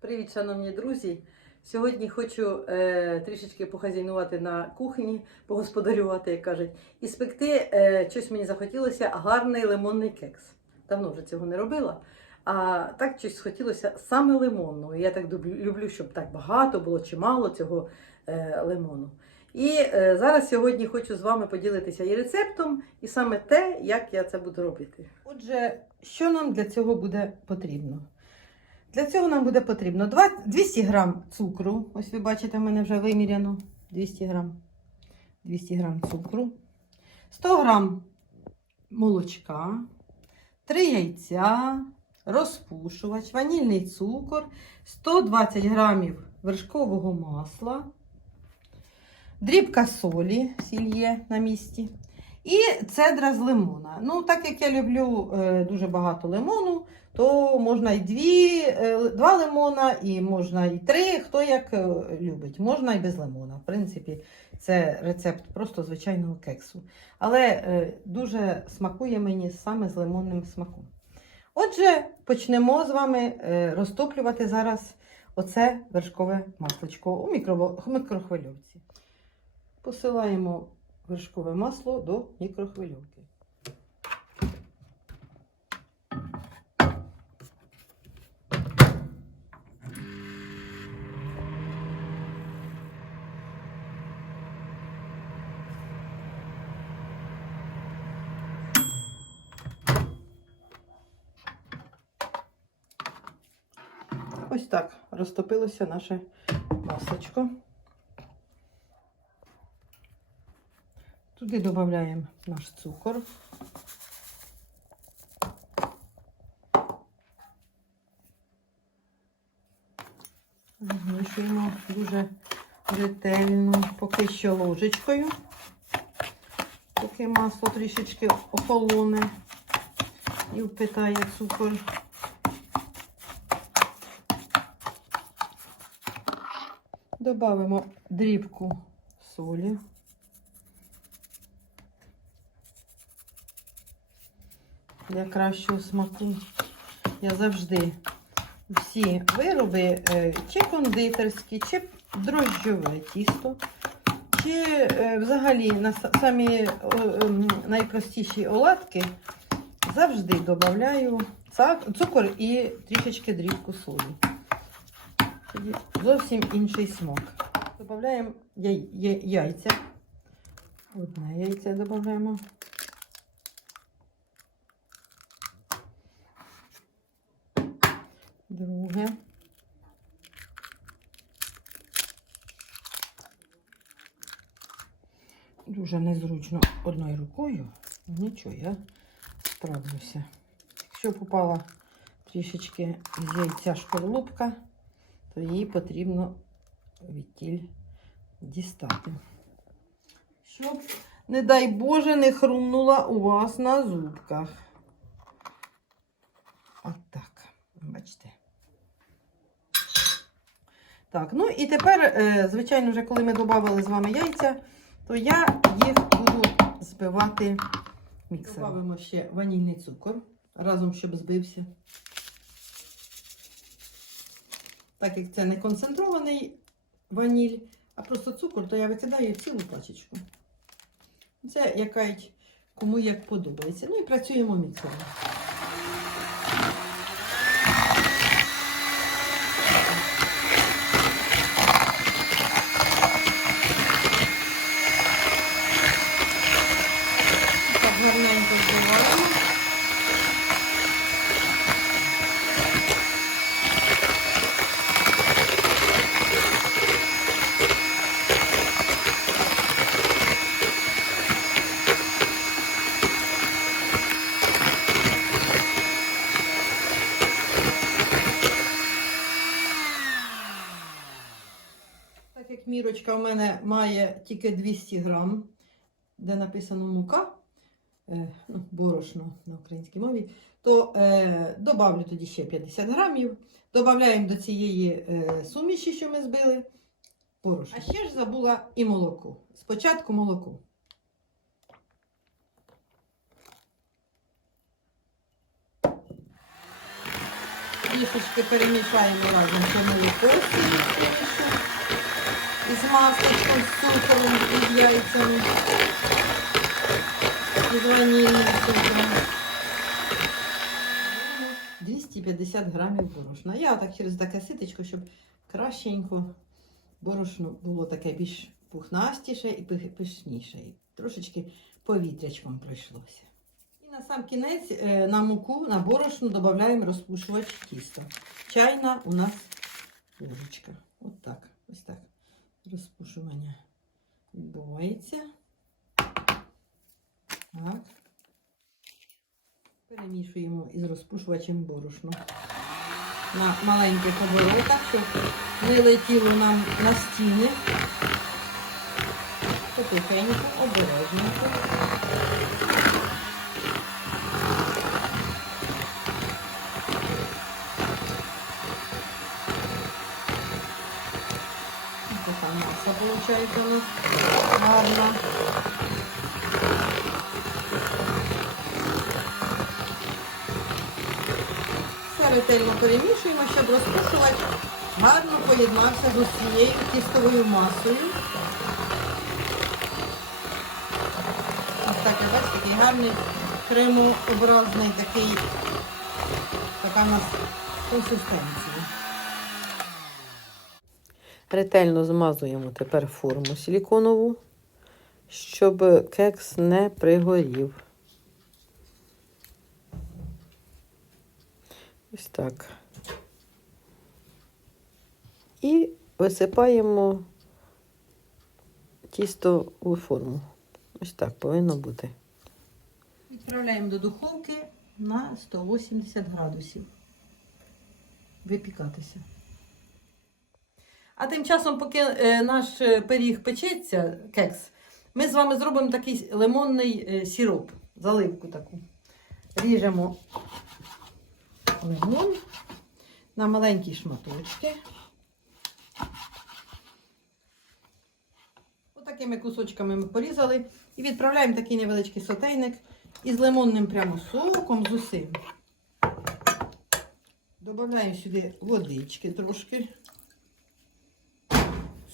Привіт, шановні друзі! Сьогодні хочу е, трішечки похазяйнувати на кухні, погосподарювати, як кажуть, і спекти е, щось мені захотілося гарний лимонний кекс. Давно вже цього не робила. А так щось хотілося саме лимонного. Я так люблю, щоб так багато було чи мало цього е, лимону. І е, зараз сьогодні хочу з вами поділитися і рецептом, і саме те, як я це буду робити. Отже, що нам для цього буде потрібно? Для цього нам буде потрібно 200 грам цукру. Ось ви бачите, в мене вже виміряно 200 грам. 200 грам цукру, 100 грам молочка, 3 яйця, розпушувач, ванільний цукор, 120 грамів вершкового масла, дрібка солі, сіль є на місці. І цедра з лимона. Ну, так як я люблю е, дуже багато лимону, то можна і дві, е, два лимона, і можна і три, хто як е, любить. Можна і без лимона. В принципі, це рецепт просто звичайного кексу. Але дуже смакує мені саме з лимонним смаком. Отже, почнемо з вами розтоплювати зараз оце вершкове масличко у мікрохвильовці. Посилаємо вершкове масло до мікрохвильовки. Ось так розтопилося наше масличко. Туди додаємо наш цукор. Змішуємо дуже ретельно, поки що ложечкою, поки масло трішечки охолоне і впитає цукор. Добавимо дрібку солі. Для кращого смаку. Я завжди всі вироби, е, чи кондитерські, чи дрожжове тісто, чи е, взагалі на самі е, ем, найпростіші оладки завжди додаю цукор і трішечки дрібку солі. Зовсім інший смак. Додаємо яй- яй- яйця. Одне яйце додаємо. Дуже незручно одною рукою. Нічого, я справлюся. Якщо попала трішечки яйця шкорлупка, то її потрібно відтіль дістати. Щоб, не дай Боже, не хрумнула у вас на зубках. Отак. Бачите. Так, ну і тепер, е, звичайно, вже коли ми додали з вами яйця, то я їх буду збивати міксером. Добавимо ще ванільний цукор, разом, щоб збився. Так як це не концентрований ваніль, а просто цукор, то я викидаю цілу пачечку. Це яка кому як подобається. Ну і працюємо міксером. Так гарненько збиваємо. Так як в мене має тільки 200 грам, де написано мука, е, ну, борошно на українській мові, то е, добавлю тоді ще 50 грамів. Додаємо до цієї е, суміші, що ми збили, борошно. А ще ж забула і молоко. Спочатку молоко. трішечки перемішаємо разом молоко з цією сумішю, із масличком, з цукром, із яйцями, із ванільним цукром. 250 грамів борошна. Я так через таке ситечко, щоб кращенько борошно було таке більш пухнастіше і пишніше. І трошечки повітрячком пройшлося. І на сам кінець е, на муку, на борошно додаємо розпушувач тіста. Чайна у нас ложечка. От так. Ось так. Розпушування відбувається. Так. Перемішуємо із розпушувачем борошно на маленьких оборотах, щоб не летіло нам на стіни. Потихеньку, обережненько. Ось Така маса виходить гарна. Все ретельно перемішуємо, щоб розпушувач гарно поєднався з усією тістовою масою. Ось такий, бачите, такий гарний кремообразний такий, така у нас консистенція. Ретельно змазуємо тепер форму силіконову, щоб кекс не пригорів. Ось так. І висипаємо тісто у форму. Ось так повинно бути. Відправляємо до духовки на 180 градусів. Випікатися. А тим часом, поки е, наш е, пиріг печеться, кекс, ми з вами зробимо такий лимонний е, сироп, заливку таку. Ріжемо лимон на маленькі шматочки. Отакими кусочками ми порізали і відправляємо такий невеличкий сотейник із лимонним прямо соком з усім. Додаємо сюди водички трошки,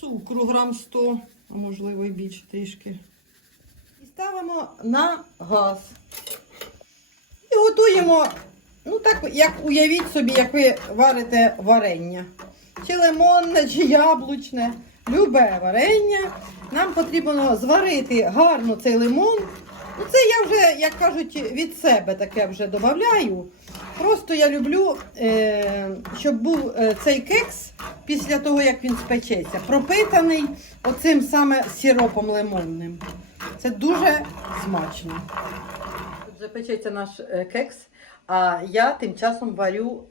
цукру грам 100, можливо і більше трішки. І ставимо на газ. І готуємо Ну, так, як уявіть собі, як ви варите варення. Чи лимонне, чи яблучне, любе варення. Нам потрібно зварити гарно цей лимон. Ну, це я вже, як кажуть, від себе таке вже додаю. Просто я люблю, е, щоб був е, цей кекс після того, як він спечеться, пропитаний оцим саме сиропом лимонним. Це дуже смачно. Тут вже печеться наш е, кекс. А я тим часом варю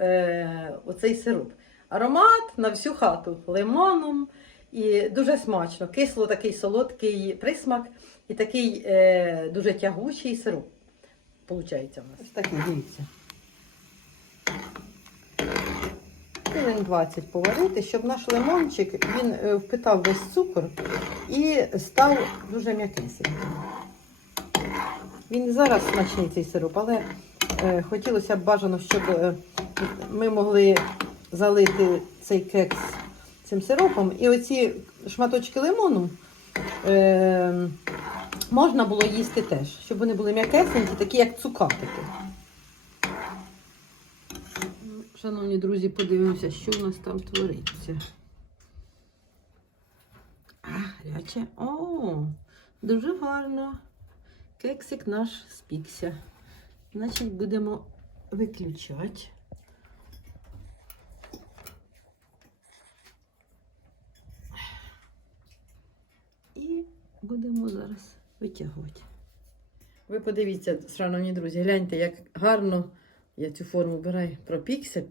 оцей сироп. Аромат на всю хату лимоном і дуже смачно. Кисло такий солодкий присмак і такий дуже тягучий сироп. Получається у нас. Ось такий, дивіться. Хвилин 20 поварити, щоб наш лимончик він е, впитав весь цукор і став дуже м'якисеньким. Він зараз смачний цей сироп, але е, хотілося б бажано, щоб е, ми могли залити цей кекс цим сиропом. І оці шматочки лимону е, можна було їсти теж, щоб вони були м'якесенькі, такі як цукатики. Шановні друзі, подивимося, що у нас там твориться. А, гаряче. О, дуже гарно. Кексик наш спікся. Значить, будемо виключати. І будемо зараз витягувати. Ви подивіться, шановні друзі, гляньте, як гарно я цю форму бираю, пропікся.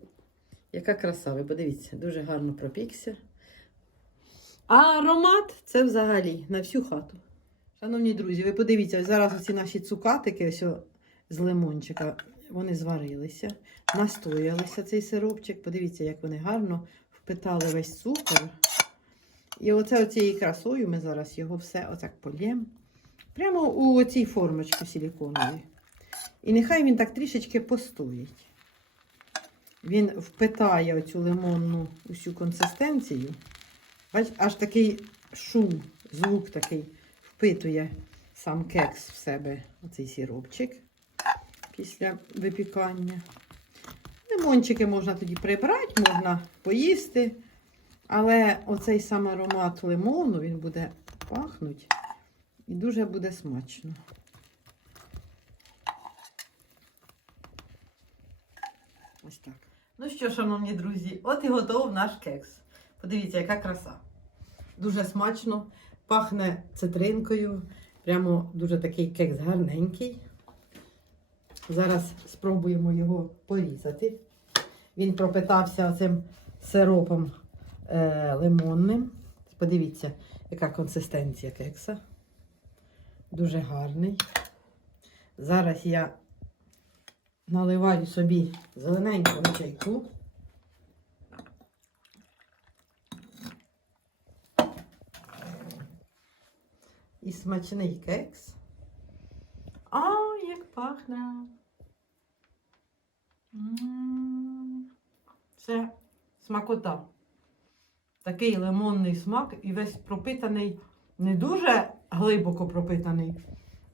Яка краса, ви подивіться, дуже гарно пропікся. А аромат це взагалі на всю хату. Шановні друзі, ви подивіться, зараз ці наші цукатики ось з лимончика, вони зварилися, настоялися цей сиропчик. Подивіться, як вони гарно впитали весь цукор. І оце оцією красою ми зараз його все отак полємо. Прямо у цій формочці силіконовій. І нехай він так трішечки постоїть. Він впитає оцю лимонну усю консистенцію. Бач, аж такий шум, звук такий впитує сам кекс в себе, оцей сіропчик після випікання. Лимончики можна тоді прибрати, можна поїсти. Але оцей сам аромат лимону, він буде пахнути і дуже буде смачно. Ось так. Ну що, шановні друзі, от і готов наш кекс. Подивіться, яка краса. Дуже смачно, пахне цитринкою. Прямо дуже такий кекс гарненький. Зараз спробуємо його порізати. Він пропитався цим сиропом е, лимонним. Подивіться, яка консистенція кекса. Дуже гарний. Зараз я наливаю собі зелененького чайку. І смачний кекс. А, як пахне. Це смакота. Такий лимонний смак і весь пропитаний, не дуже глибоко пропитаний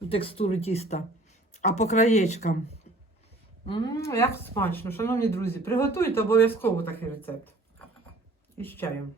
у текстуру тіста, а по краєчкам. М, Як смачно, шановні друзі, приготуйте обов'язково такий рецепт. І з чаєм.